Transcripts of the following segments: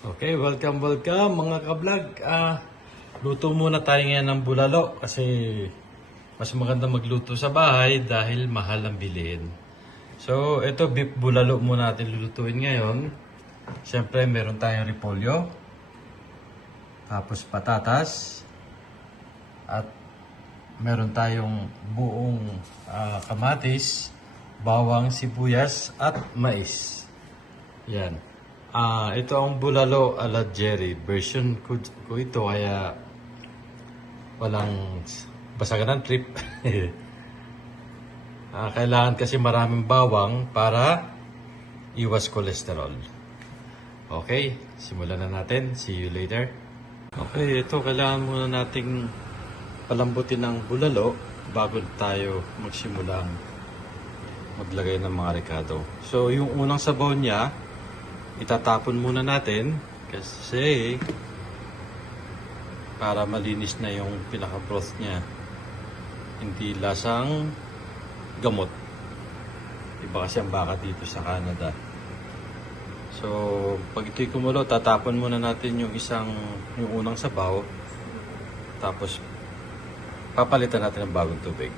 Okay, welcome mga ka-vlog. Luto muna tayo ngayon ng bulalo kasi mas maganda magluto sa bahay dahil mahal ang bilihin. So, ito beef bulalo muna natin lulutuin ngayon. Siyempre, meron tayong repolyo, tapos patatas, at meron tayong buong kamatis, bawang, sibuyas, at mais. Yan. Ito ang bulalo ala Jerry. Version ko ito kaya walang basagan ng trip. Kailangan kasi maraming bawang para iwas cholesterol. Okay, simulan na natin. See you later. Okay, ito kailangan muna nating palambutin ng bulalo bago tayo magsimulang maglagay ng mga rekado. So, yung unang sabaw niya, itatapon muna natin kasi para malinis na yung pinaka-broth niya. Hindi lasang gamot. Iba kasi ang baka dito sa Canada. So, pag ito'y kumulo, tatapon muna natin yung unang sabaw. Tapos, papalitan natin ng bagong tubig.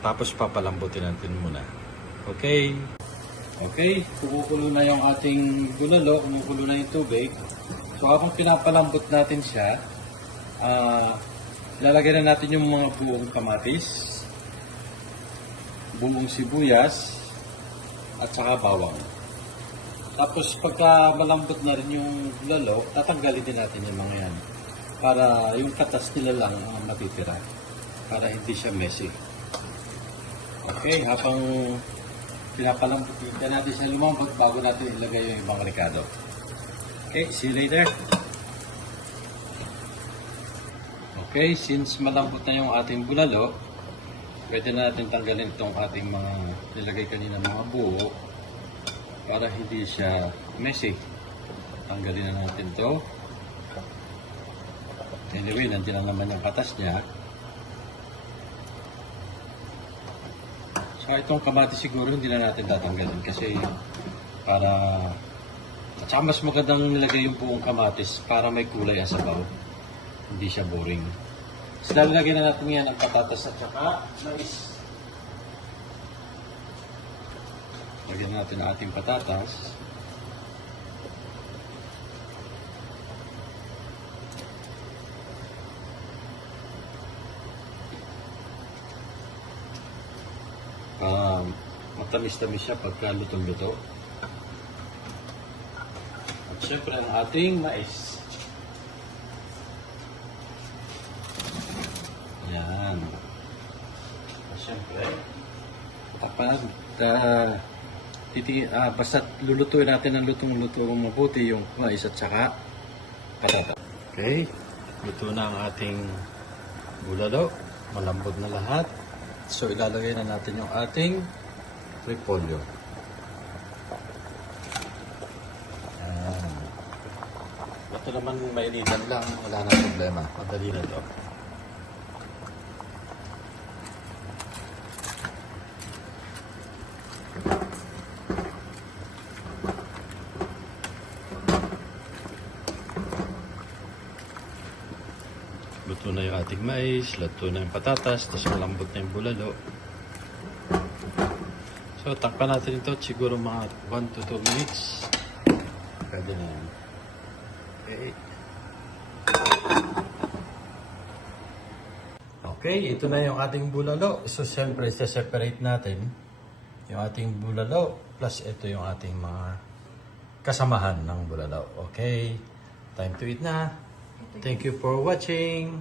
Tapos, papalambutin natin muna. Okay? Okay, kumukulo na yung ating bulalo, kumukulo na yung tubig. So habang pinapalambot natin siya, ilalagay na natin yung mga buong kamatis, buong sibuyas, at saka bawang. Tapos pagka malambot na rin yung bulalo, tatanggalin din natin yung mga yan. Para yung katas nila lang ang matitira. Para hindi siya messy. Okay, habang pinapalambutin natin sa lumambot bago natin ilagay yung ibang rekado. Okay, see you later. Okay, since malambot na yung ating bulalo, pwede na natin tanggalin itong ating mga nilagay kanina mga buo para hindi siya messy. Tanggalin na natin to. Anyway, nandiyan na naman yung katas niya. So itong kamatis siguro hindi na natin tatanggalin kasi para at saka mas magandang nilagay yung buong kamatis para may kulay ang sabaw. Hindi siya boring. So lalagyan na natin yan ang patatas at saka mais. Lagyan natin ang ating patatas. Matamis-tamis siya pagka lutong-luto. At syempre ang ating mais. Yan. At syempre, basta lulutuin natin ng lutong-lutong mabuti yung mais at saka patata. Okay, luto na ang ating bulalo. Malambot na lahat. So ilalagay na natin yung ating repolyo. Ito naman mainitan lang, wala na problema. Madali na ito. Luto na yung ating mais, luto na yung patatas, tapos malambot na yung bulalo. So, takpan natin ito siguro mga 1 to 2 minutes. Pwede na yan. Okay. Okay, ito na yung ating bulalo. So, siyempre, separate natin yung ating bulalo plus ito yung ating mga kasamahan ng bulalo. Okay, time to eat na. Thank you for watching.